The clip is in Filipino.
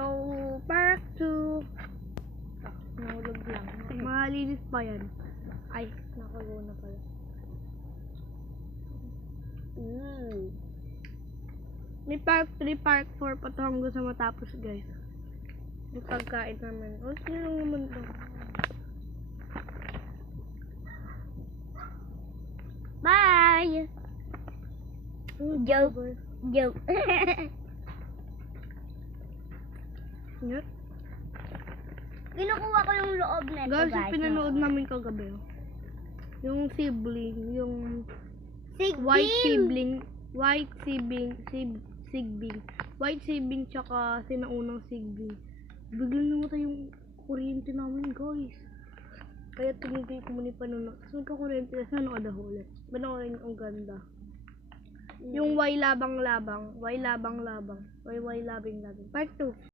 So, part 2. Nahulog lang. Malinis pa yan. Ay, nakago na pala. May part 3, part 4 pa ito hanggang sa matapos, guys. Yung pagkain naman. O, sino lang naman ito? Bye! Joke. Joke. Yun. Kinukuha ko yung loob na ito, Guys, yung pinanood namin kagabi. Yung sibling, yung white sibling, white sibling tsaka sinaunang sibling. Biglang namatay yung kuryente namin, guys. Kaya tinigay ko muna yung panonood. Tapos nagka-kuryente, tapos nanood ako ulit. Panoorin yung ang ganda. Yung Y labang-labang, Y labang-labang, Y labing-labing. Part 2.